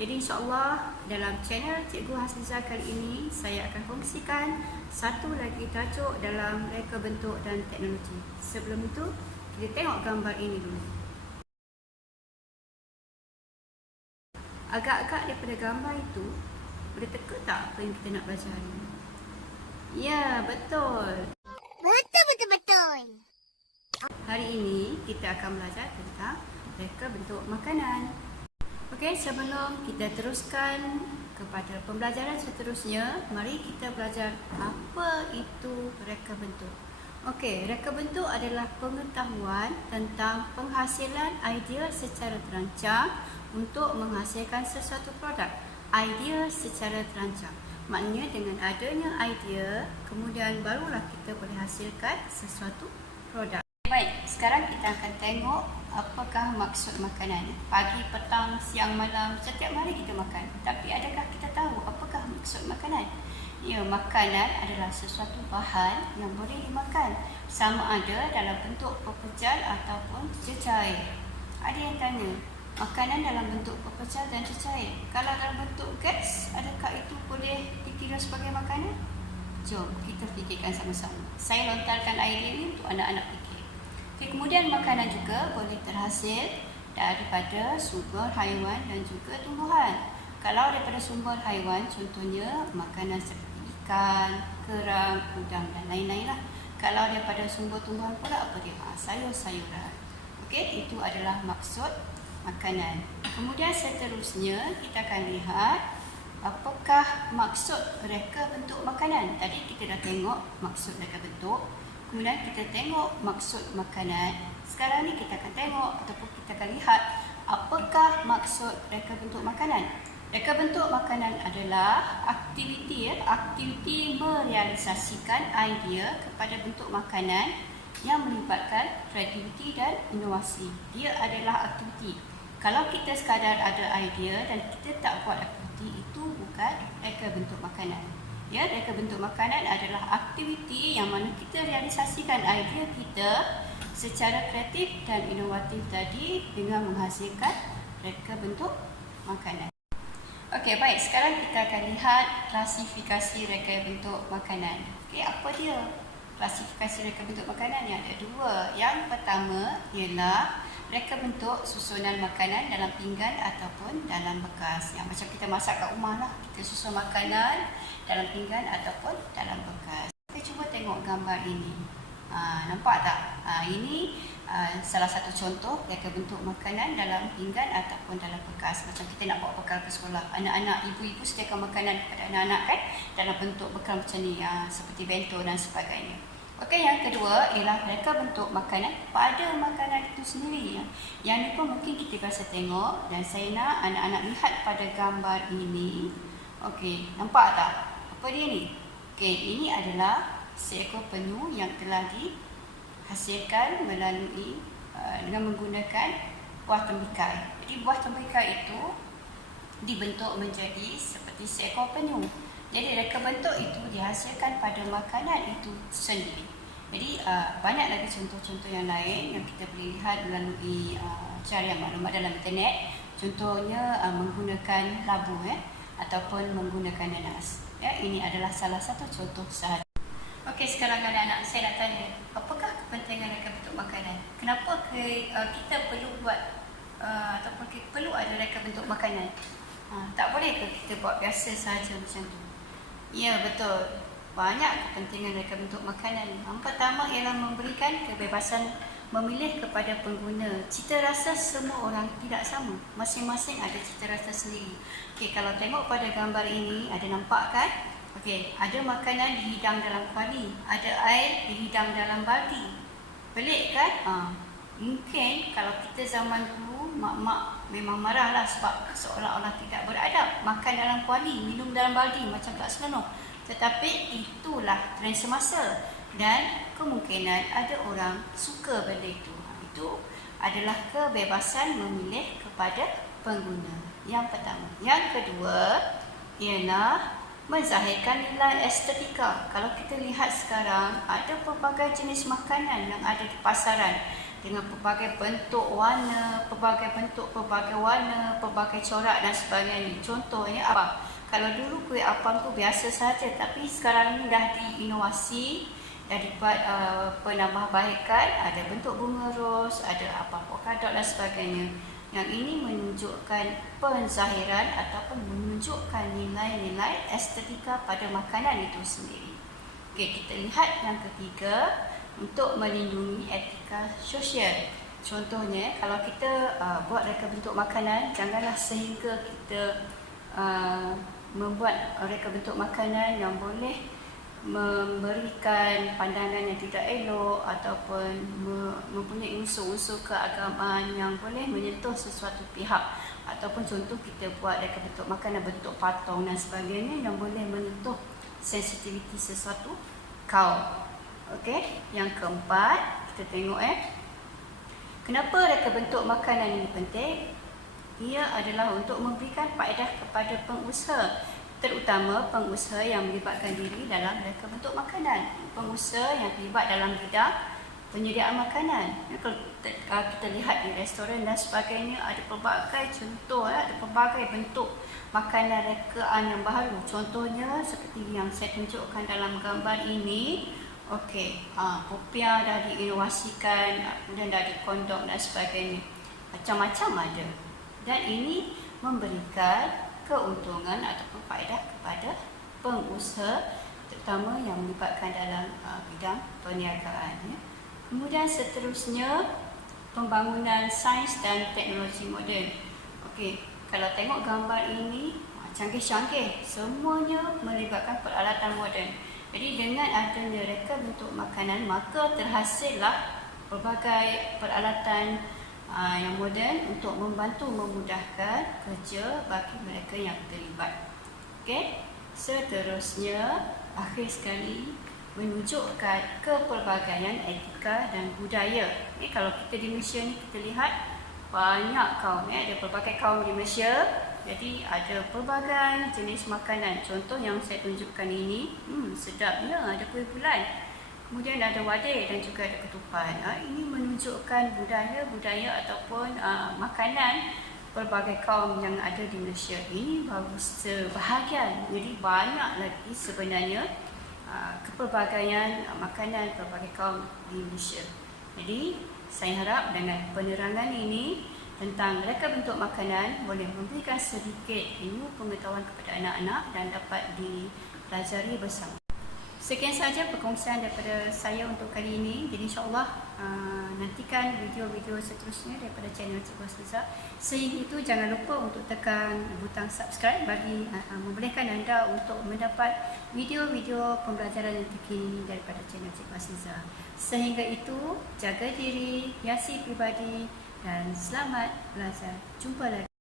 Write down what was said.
Jadi insyaAllah dalam channel Cikgu Hasnizah kali ini saya akan kongsikan satu lagi tajuk dalam reka bentuk dan teknologi. Sebelum itu, kita tengok gambar ini dulu. Agak-agak daripada gambar itu, boleh teka tak apa yang kita nak belajar hari ini? Ya, betul. Betul. Hari ini kita akan belajar tentang reka bentuk makanan. Okey, sebelum kita teruskan kepada pembelajaran seterusnya, mari kita belajar apa itu reka bentuk. Okey, reka bentuk adalah pengetahuan tentang penghasilan idea secara terancang untuk menghasilkan sesuatu produk. Idea secara terancang. Maknanya dengan adanya idea, kemudian barulah kita boleh hasilkan sesuatu produk. Baik, sekarang kita akan tengok apakah maksud makanan. Pagi, petang, siang, malam, setiap hari kita makan. Tapi adakah kita tahu apakah maksud makanan? Ya, makanan adalah sesuatu bahan yang boleh dimakan. Sama ada dalam bentuk pepejal ataupun cecair. Ada yang tanya, makanan dalam bentuk pepejal dan cecair, kalau dalam bentuk gas, adakah itu boleh dikira sebagai makanan? Jom kita fikirkan sama-sama. Saya lontarkan idea ini untuk anak-anak fikir. Okay, kemudian makanan juga boleh terhasil daripada sumber haiwan dan juga tumbuhan. Kalau daripada sumber haiwan, contohnya makanan seperti ikan, kerang, udang dan lain-lain lah. Kalau daripada sumber tumbuhan pula apa dia? Sayur-sayuran. Okey, itu adalah maksud makanan. Kemudian seterusnya kita akan lihat apakah maksud reka bentuk makanan. Tadi kita dah tengok maksud reka bentuk. Kemudian kita tengok maksud makanan. Sekarang ni kita akan tengok ataupun kita akan lihat apakah maksud reka bentuk makanan. Reka bentuk makanan adalah aktiviti merealisasikan idea kepada bentuk makanan yang melibatkan kreativiti dan inovasi. Dia adalah aktiviti. Kalau kita sekadar ada idea dan kita tak buat aktiviti, itu bukan reka bentuk makanan. Ya, reka bentuk makanan adalah aktiviti yang mana kita realisasikan idea kita secara kreatif dan inovatif tadi dengan menghasilkan reka bentuk makanan. Okey, baik. Sekarang kita akan lihat klasifikasi reka bentuk makanan. Okey, apa dia? Klasifikasi reka bentuk makanan yang ada dua. Yang pertama ialah reka bentuk susunan makanan dalam pinggan ataupun dalam bekas. Yang macam kita masak kat rumah lah. Kita susun makanan dalam pinggan ataupun dalam bekas. Kita cuba tengok gambar ini. Nampak tak? Ini salah satu contoh reka bentuk makanan dalam pinggan ataupun dalam bekas. Macam kita nak bawa bekal ke sekolah. Anak-anak, ibu-ibu sediakan makanan kepada anak-anak kan? Dalam bentuk bekal macam ni. Seperti bento dan sebagainya. Okey, yang kedua ialah reka bentuk makanan pada makanan itu sendiri. Yang ni pun mungkin kita biasa tengok dan saya nak anak-anak lihat pada gambar ini. Okey, nampak tak? Apa dia ni? Okey, ini adalah seekor penyu yang telah dihasilkan melalui dengan menggunakan buah tembikai. Jadi buah tembikai itu dibentuk menjadi seperti seekor penyu. Jadi reka bentuk itu dihasilkan pada makanan itu sendiri. Jadi banyak lagi contoh-contoh yang lain yang kita boleh lihat melalui carian maklumat dalam internet. Contohnya menggunakan labu ataupun menggunakan nanas. Ya, ini adalah salah satu contoh sahaja. Okey, sekarang anak-anak saya nak tanya, apakah kepentingan reka bentuk makanan? Kenapa kita perlu buat ataupun kita perlu ada reka bentuk makanan? Tak boleh ke kita buat biasa sahaja macam tu? Ya, betul. Banyak kepentingan reka bentuk makanan. Yang pertama ialah memberikan kebebasan memilih kepada pengguna. Cita rasa semua orang tidak sama. Masing-masing ada cita rasa sendiri. Okey, kalau tengok pada gambar ini, ada nampak kan? Okey, ada makanan dihidang dalam kuali, ada air dihidang dalam baldi. Pelik kan? Mungkin kalau kita zaman dulu, mak-mak memang marahlah sebab seolah-olah tidak beradab. Makan dalam kuali, minum dalam baldi macam tak senonoh. Tetapi itulah trend semasa dan kemungkinan ada orang suka benda itu. Itu adalah kebebasan memilih kepada pengguna. Yang pertama. Yang kedua ialah menzahirkan nilai estetika. Kalau kita lihat sekarang, ada pelbagai jenis makanan yang ada di pasaran. dengan pelbagai bentuk warna, pelbagai warna, pelbagai corak dan sebagainya. Contohnya apa? Kalau dulu kuih apam tu biasa saja, tapi sekarang ni dah diinovasi, dah dibuat penambahbaikan, ada bentuk bunga ros, ada apa polkadot dan sebagainya. Yang ini menunjukkan penzahiran ataupun menunjukkan nilai-nilai estetika pada makanan itu sendiri. Okey, kita lihat yang ketiga, untuk melindungi etika sosial. Contohnya, kalau kita buat reka bentuk makanan, janganlah sehingga kita membuat reka bentuk makanan yang boleh memberikan pandangan yang tidak elok ataupun mempunyai unsur-unsur keagamaan yang boleh menyentuh sesuatu pihak, ataupun contoh kita buat reka bentuk makanan bentuk patung dan sebagainya yang boleh menyentuh sensitiviti sesuatu kaum. Okey, yang keempat, kita tengok kenapa reka bentuk makanan ini penting? Ia adalah untuk memberikan faedah kepada pengusaha, terutama pengusaha yang melibatkan diri dalam reka bentuk makanan. Pengusaha yang terlibat dalam bidang penyediaan makanan. Kalau kita lihat di restoran dan sebagainya, ada pelbagai contoh, ada pelbagai bentuk makanan rekaan yang baru. Contohnya seperti yang saya tunjukkan dalam gambar ini. Okey, popiah dah diinovasikan, kemudian dah dikondom dan sebagainya. Macam-macam ada. Dan ini memberikan keuntungan ataupun faedah kepada pengusaha, terutama yang melibatkan dalam bidang perniagaan. Kemudian seterusnya, pembangunan sains dan teknologi moden. Okey, kalau tengok gambar ini, canggih-canggih, semuanya melibatkan peralatan moden. Jadi dengan adanya reka bentuk makanan, maka terhasillah pelbagai peralatan yang moden untuk membantu memudahkan kerja bagi mereka yang terlibat. Okey, seterusnya, akhir sekali, menunjukkan kepelbagaian etika dan budaya. Kalau kita di Malaysia ni, kita lihat banyak kaum, ada pelbagai kaum di Malaysia. Jadi ada pelbagai jenis makanan. Contoh yang saya tunjukkan ini, sedapnya, ada kuih bulan. Kemudian ada wadih dan juga ada ketupat. Ini menunjukkan budaya ataupun makanan pelbagai kaum yang ada di Malaysia. Ini baru sebahagian. Jadi banyak lagi sebenarnya kepelbagaian makanan pelbagai kaum di Malaysia. Jadi saya harap dengan penerangan ini tentang reka bentuk makanan boleh memberikan sedikit ilmu pengetahuan kepada anak-anak dan dapat dipelajari bersama. Sekian sahaja perkongsian daripada saya untuk kali ini. Jadi insyaAllah nantikan video-video seterusnya daripada channel Cikgu Hasnizah. Sehingga itu jangan lupa untuk tekan butang subscribe bagi membolehkan anda untuk mendapat video-video pembelajaran yang terkini daripada channel Cikgu Hasnizah. Sehingga itu, jaga diri, hiasi pribadi dan selamat belajar. Jumpa lagi.